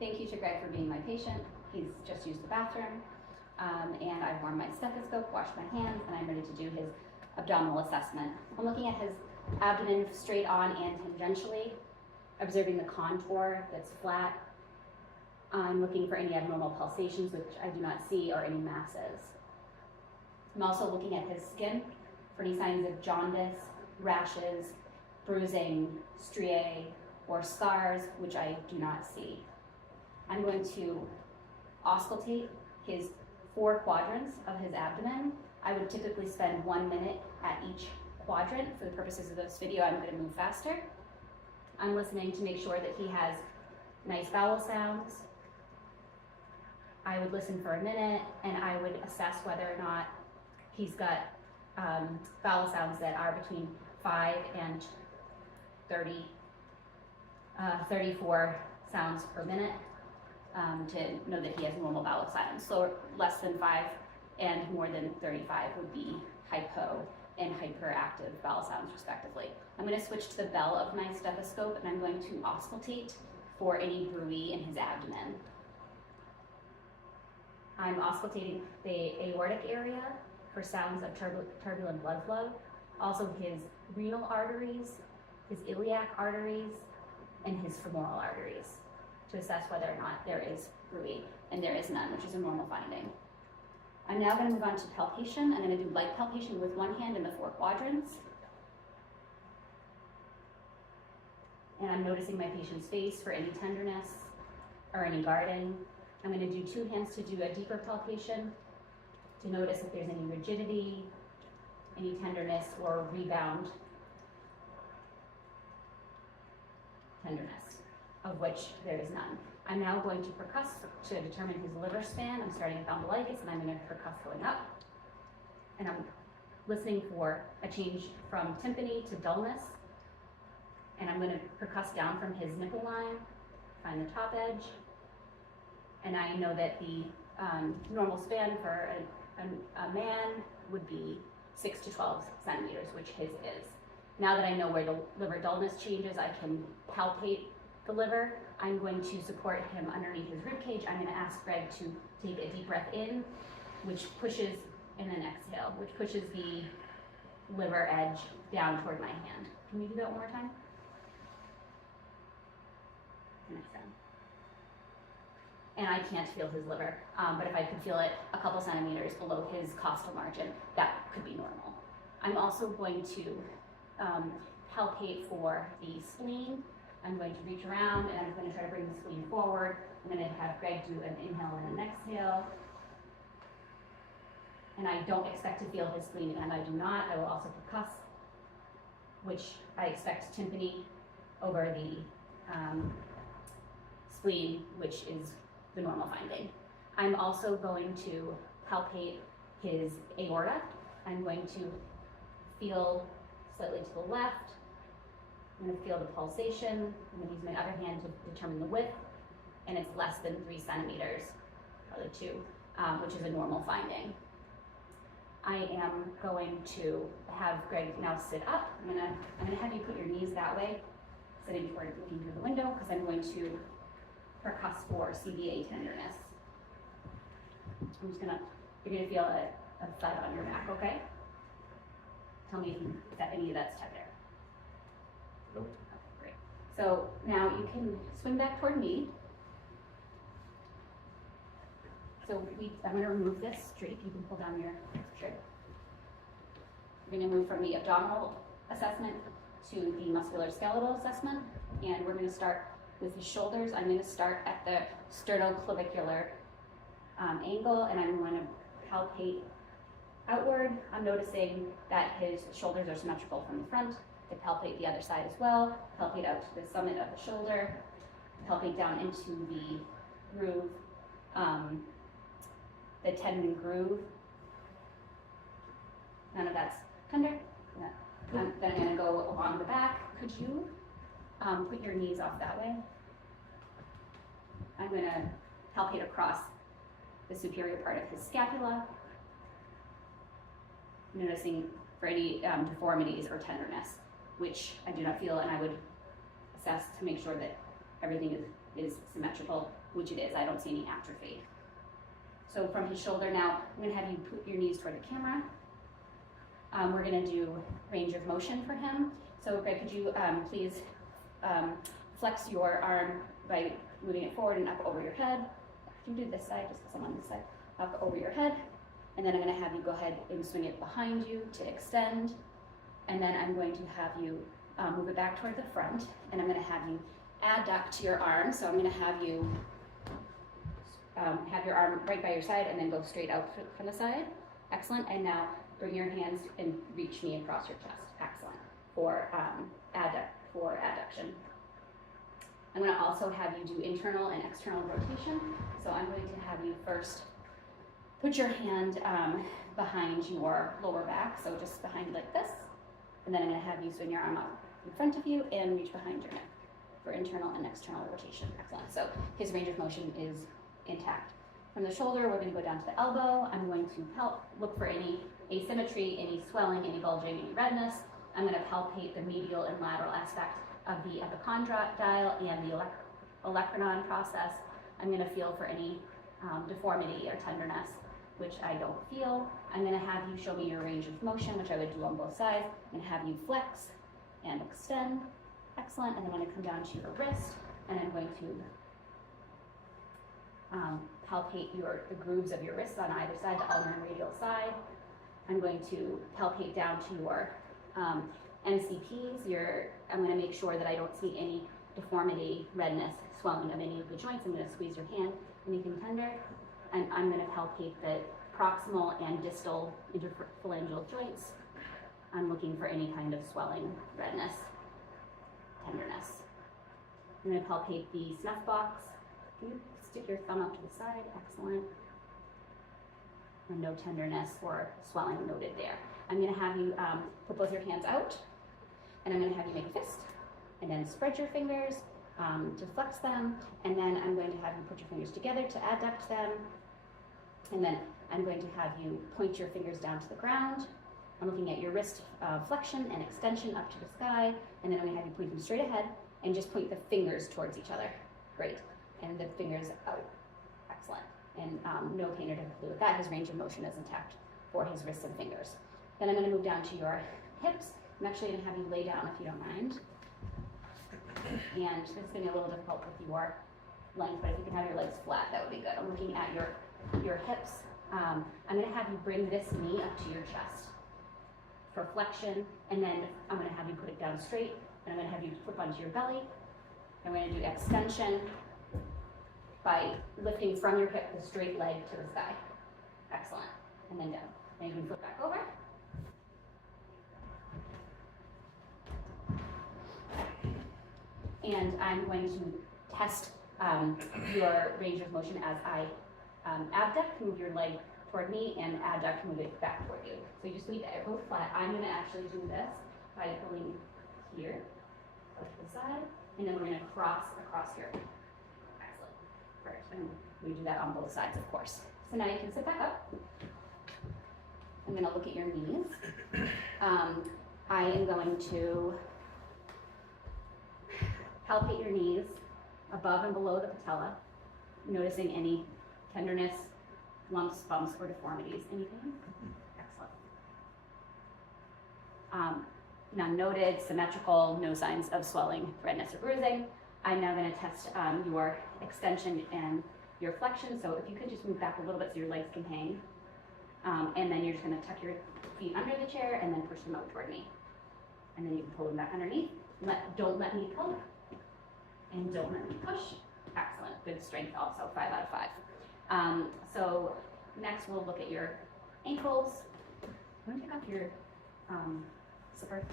Thank you to Greg for being my patient. He's just used the bathroom, and I've worn my stethoscope, washed my hands, and I'm ready to do his abdominal assessment. I'm looking at his abdomen straight on and tangentially, observing the contour that's flat. I'm looking for any abnormal pulsations, which I do not see, or any masses. I'm also looking at his skin for any signs of jaundice, rashes, bruising, striae, or scars, which I do not see. I'm going to auscultate his 4 quadrants of his abdomen. I would typically spend 1 minute at each quadrant. For the purposes of this video, I'm going to move faster. I'm listening to make sure that he has nice vowel sounds. I would listen for a minute, and I would assess whether or not he's got vowel sounds that are between 5 and 34 sounds per minute, to know that he has normal vowel sounds. So less than 5 and more than 35 would be hypo and hyperactive vowel sounds respectively. I'm going to switch to the bell of my stethoscope, and I'm going to auscultate for any bruit in his abdomen. I'm auscultating the aortic area for sounds of turbulent blood flow, also his renal arteries, his iliac arteries, and his femoral arteries, to assess whether or not there is bruit, and there is none, which is a normal finding. I'm now going to move on to palpation. I'm going to do light palpation with one hand in the 4 quadrants. And I'm noticing my patient's face for any tenderness or any guarding. I'm going to do 2 hands to do a deeper palpation, to notice if there's any rigidity, any tenderness, or rebound tenderness, of which there is none. I'm now going to percuss to determine his liver span. I'm starting at the umbilicus, and I'm going to percuss going up. And I'm listening for a change from tympany to dullness. And I'm going to percuss down from his nipple line, find the top edge. And I know that the normal span for a man would be 6 to 12 centimeters, which his is. Now that I know where the liver dullness changes, I can palpate the liver. I'm going to support him underneath his rib cage. I'm going to ask Greg to take a deep breath in, which pushes, and then exhale, which pushes the liver edge down toward my hand. Can we do that one more time? And exhale. And I can't feel his liver, but if I could feel it a couple centimeters below his costal margin, that could be normal. I'm also going to palpate for the spleen. I'm going to reach around, and I'm going to try to bring the spleen forward. I'm going to have Greg do an inhale and an exhale. And I don't expect to feel his spleen, and I do not. I will also percuss, which I expect tympany over the spleen, which is the normal finding. I'm also going to palpate his aorta. I'm going to feel slightly to the left. I'm going to feel the pulsation. I'm going to use my other hand to determine the width, and it's less than 3 centimeters, probably 2, which is a normal finding. I am going to have Greg now sit up. I'm going to have you put your knees that way, sitting toward looking through the window, because I'm going to percuss for CVA tenderness. You're gonna feel a thud on your back, okay? Tell me if any of that's tender. Nope. Okay, great. So now you can swing back toward me. So I'm gonna remove this straight. You can pull down your shirt. We're gonna move from the abdominal assessment to the musculoskeletal assessment, and we're gonna start with his shoulders. I'm going to start at the sternoclavicular angle, and I'm going to palpate outward. I'm noticing that his shoulders are symmetrical from the front. I palpate the other side as well. Palpate out to the summit of the shoulder. Palpate down into the groove, the tendon groove. None of that's tender. Yeah. Then I'm going to go along the back. Could you put your knees off that way? I'm going to palpate across the superior part of his scapula, noticing for any deformities or tenderness, which I do not feel, and I would assess to make sure that everything is symmetrical, which it is. I don't see any atrophy. So from his shoulder now, I'm gonna have you put your knees toward the camera. We're gonna do range of motion for him. So Greg, could you please flex your arm by moving it forward and up over your head. You can do this side, just because I'm on this side. Up over your head. And then I'm gonna have you go ahead and swing it behind you to extend. And then I'm going to have you move it back toward the front. And I'm gonna have you adduct your arm. So I'm gonna have you have your arm right by your side and then go straight out from the side. Excellent. And now bring your hands and reach me across your chest. Excellent. For adduction. I'm going to also have you do internal and external rotation. So I'm going to have you first put your hand behind your lower back, so just behind like this. And then I'm going to have you swing your arm out in front of you and reach behind your neck for internal and external rotation. Excellent. So his range of motion is intact. From the shoulder, we're going to go down to the elbow. I'm going to look for any asymmetry, any swelling, any bulging, any redness. I'm going to palpate the medial and lateral aspect of the epicondyle and the olecranon process. I'm going to feel for any deformity or tenderness, which I don't feel. I'm going to have you show me your range of motion, which I would do on both sides, and have you flex and extend. Excellent. And then I'm going to come down to your wrist, and I'm going to palpate the grooves of your wrists on either side, the ulnar and radial side. I'm going to palpate down to your MCPs. I'm going to make sure that I don't see any deformity, redness, swelling of any of the joints. I'm going to squeeze your hand, anything tender. And I'm going to palpate the proximal and distal interphalangeal joints. I'm looking for any kind of swelling, redness, tenderness. I'm going to palpate the snuff box. Can you stick your thumb out to the side? Excellent. And no tenderness or swelling noted there. I'm going to have you put both your hands out, and I'm going to have you make a fist, and then spread your fingers to flex them, and then I'm going to have you put your fingers together to adduct them, and then I'm going to have you point your fingers down to the ground. I'm looking at your wrist flexion and extension up to the sky, and then I'm going to have you point them straight ahead and just point the fingers towards each other. Great. And the fingers out. Excellent. And no pain or difficulty with that. His range of motion is intact for his wrists and fingers. Then I'm going to move down to your hips. I'm actually going to have you lay down if you don't mind. And this is going to be a little difficult with your length, but if you can have your legs flat, that would be good. I'm looking at your hips. I'm going to have you bring this knee up to your chest for flexion, and then I'm going to have you put it down straight, and I'm going to have you flip onto your belly. I'm going to do extension by lifting from your hip the straight leg to the sky. Excellent. And then down. And you can flip back over. And I'm going to test your range of motion as I abduct, move your leg toward me, and adduct, move it back toward you. So you just leave it both flat. I'm going to actually do this by pulling here, go to the side, and then we're going to cross across here. Excellent. Perfect. And we do that on both sides, of course. So now you can sit back up. I'm going to look at your knees. I am going to palpate your knees above and below the patella, noticing any tenderness, lumps, bumps, or deformities. Anything? Excellent. None noted, symmetrical, no signs of swelling, redness, or bruising. I'm now going to test your extension and your flexion. So if you could just move back a little bit so your legs can hang. And then you're just going to tuck your feet under the chair and then push them out toward me. And then you can pull them back underneath. Don't let me pull. And don't let me push. Excellent. Good strength also, 5 out of 5. So next we'll look at your ankles. I'm going to take off your slipper.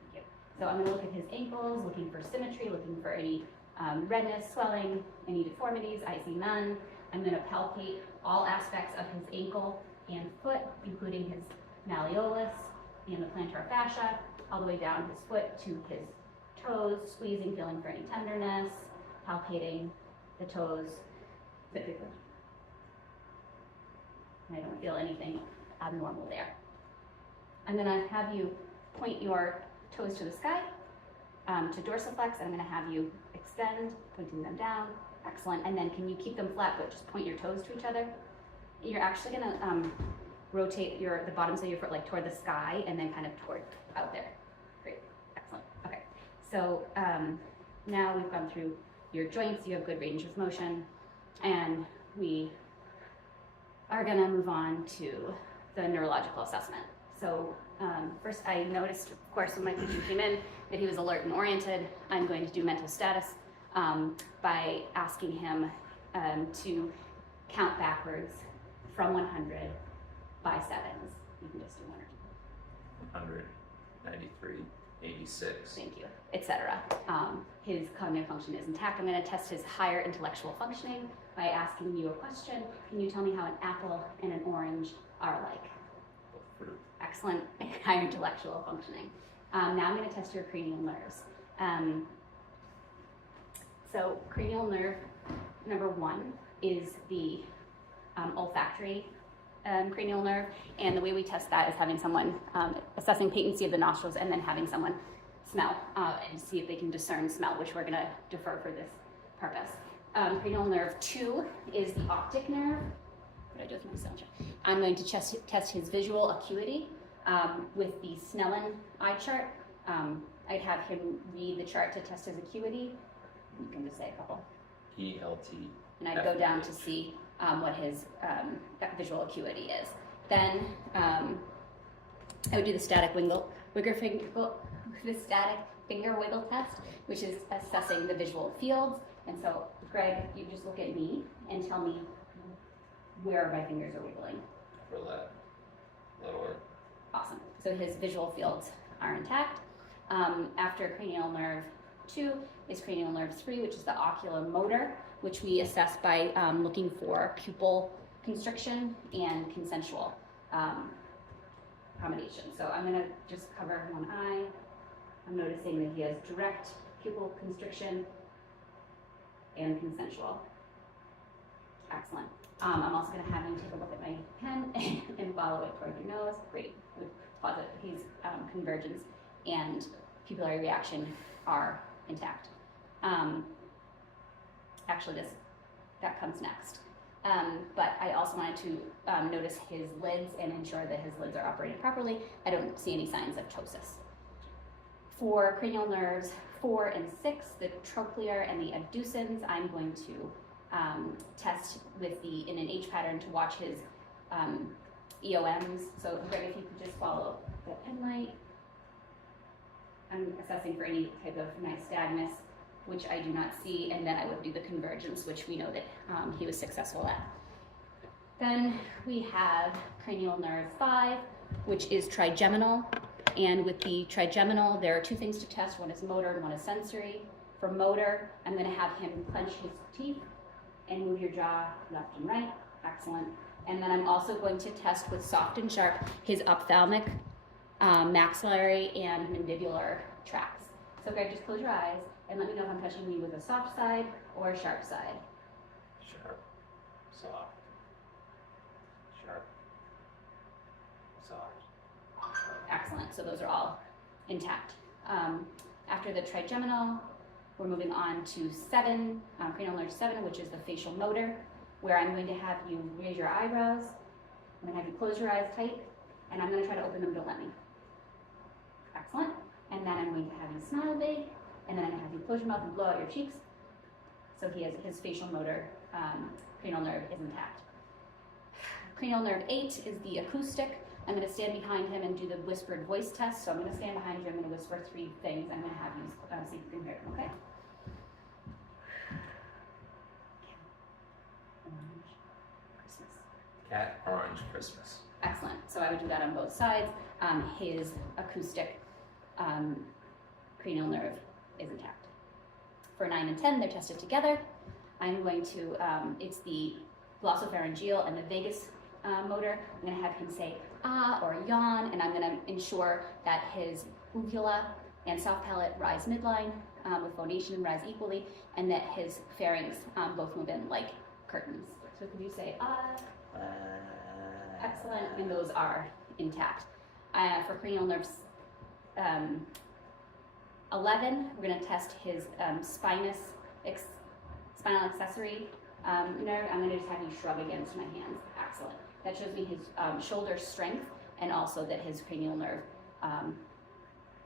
Thank you. So I'm going to look at his ankles, looking for symmetry, looking for any redness, swelling, any deformities. I see none. I'm going to palpate all aspects of his ankle and foot, including his malleolus and the plantar fascia, all the way down his foot to his toes, squeezing, feeling for any tenderness, palpating the toes. And I don't feel anything abnormal there. I'm going to have you point your toes to the sky. to dorsiflex, and I'm going to have you extend, pointing them down. Excellent. And then can you keep them flat, but just point your toes to each other? You're actually going to rotate the bottoms of your foot like toward the sky, and then kind of toward out there. Great. Excellent. Okay. So now we've gone through your joints. You have good range of motion, and we are going to move on to the neurological assessment. So first I noticed, of course, when my patient came in, that he was alert and oriented. I'm going to do mental status by asking him to count backwards from 100 by sevens. You can just do one or two. 100, 93, 86. Thank you, etc. His cognitive function is intact. I'm going to test his higher intellectual functioning by asking you a question. Can you tell me how an apple and an orange are like? Fruit. Excellent higher intellectual functioning. Now I'm going to test your cranial nerves. So cranial nerve number 1 is the olfactory cranial nerve, and the way we test that is having someone assessing patency of the nostrils and then having someone smell and see if they can discern smell, which we're going to defer for this purpose. Cranial nerve 2 is the optic nerve. What did I do with my sound check? I'm going to test his visual acuity with the Snellen eye chart. I'd have him read the chart to test his acuity. You can just say a couple. ELT. And I'd go down to see what his visual acuity is. Then I would do the static finger wiggle test, which is assessing the visual fields. And so, Greg, you just look at me and tell me where my fingers are wiggling. For that. Lower. Awesome. So his visual fields are intact. After cranial nerve 2 is cranial nerve 3, which is the oculomotor, which we assess by looking for pupil constriction and consensual accommodation. So I'm going to just cover one eye. I'm noticing that he has direct pupil constriction and consensual. Excellent. I'm also going to have you take a look at my pen and follow it toward your nose. Great. With positive, he's convergence and pupillary reaction are intact. Actually, that comes next. But I also wanted to notice his lids and ensure that his lids are operating properly. I don't see any signs of ptosis. For cranial nerves 4 and 6, the trochlear and the abducens, I'm going to test in an H pattern to watch his EOMs. So Greg, if you could just follow the pen light. I'm assessing for any type of nystagmus, which I do not see, and then I would do the convergence, which we know that he was successful at. Then we have cranial nerve 5, which is trigeminal, and with the trigeminal, there are 2 things to test. One is motor and one is sensory. For motor, I'm going to have him clench his teeth and move your jaw left and right. Excellent. And then I'm also going to test with soft and sharp his ophthalmic, maxillary, and mandibular tracts. So Greg, just close your eyes and let me know if I'm touching you with a soft side or a sharp side. Sharp. Soft. Sharp. Soft. Excellent. So those are all intact. After the trigeminal, we're moving on to 7, cranial nerve 7, which is the facial motor, where I'm going to have you raise your eyebrows. I'm going to have you close your eyes tight, and I'm going to try to open them. Don't let me. Excellent. And then I'm going to have you smile big, and then I'm going to have you close your mouth and blow out your cheeks. So he has his facial motor, cranial nerve is intact. Cranial nerve 8 is the acoustic. I'm going to stand behind him and do the whispered voice test. So I'm going to stand behind you. I'm going to whisper 3 things. I'm going to have you see if you can hear them, okay? Orange, Christmas. Cat, orange, Christmas. Excellent. So I would do that on both sides. His acoustic cranial nerve is intact. For 9 and 10, they're tested together. I'm going to, it's the glossopharyngeal and the vagus motor. I'm going to have him say ah or yawn, and I'm going to ensure that his uvula and soft palate rise midline with phonation rise equally, and that his pharynx both move in like curtains. So could you say ah? Excellent, and those are intact. For cranial nerves 11, we're going to test his spinal accessory nerve. I'm going to just have you shrug against my hands. Excellent. That shows me his shoulder strength and also that his cranial nerve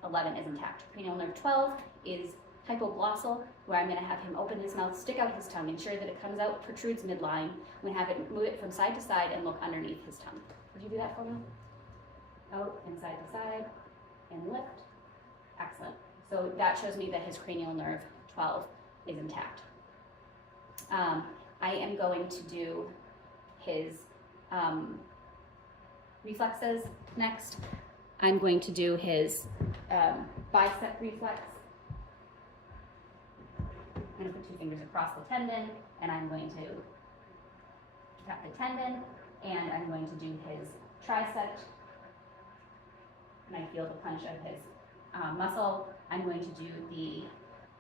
11 is intact. Cranial nerve 12 is hypoglossal, where I'm going to have him open his mouth, stick out his tongue, ensure that it comes out, protrudes midline. I'm going to have it move it from side to side and look underneath his tongue. Would you do that for me? Out and side to side and lift. Excellent. So that shows me that his cranial nerve 12 is intact. I am going to do his reflexes next. I'm going to do his bicep reflex. I'm going to put 2 fingers across the tendon, and I'm going to tap the tendon, and I'm going to do his tricep, and I feel the punch of his muscle. I'm going to do the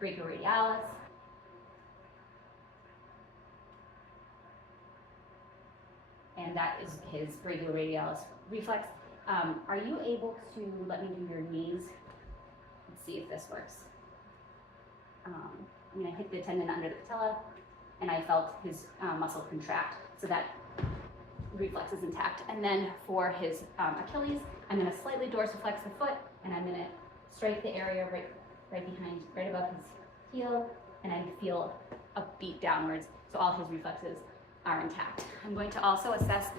brachioradialis. And that is his brachioradialis reflex. Are you able to let me do your knees? Let's see if this works. I'm going to hit the tendon under the patella, and I felt his muscle contract, so that reflex is intact. And then for his Achilles, I'm going to slightly dorsiflex the foot, and I'm going to strike the area right above his heel, and I feel a beat downwards, so all his reflexes are intact. I'm going to also assess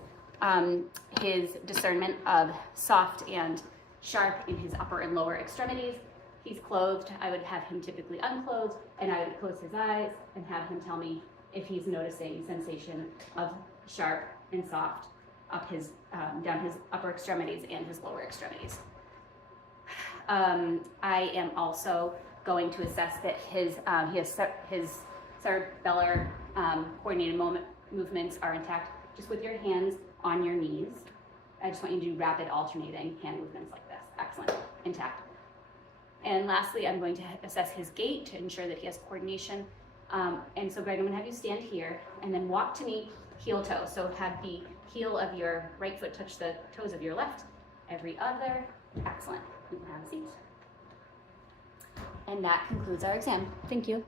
his discernment of soft and sharp in his upper and lower extremities. He's clothed. I would have him typically unclothed, and I would close his eyes and have him tell me if he's noticing sensation of sharp and soft up his down his upper extremities and his lower extremities. I am also going to assess that his cerebellar coordinated movements are intact, just with your hands on your knees. I just want you to do rapid alternating hand movements like this. Excellent, intact. And lastly, I'm going to assess his gait to ensure that he has coordination. And so Greg, I'm gonna have you stand here and then walk to me heel toe. So have the heel of your right foot touch the toes of your left, every other. Excellent, you can have a seat. And that concludes our exam. Thank you.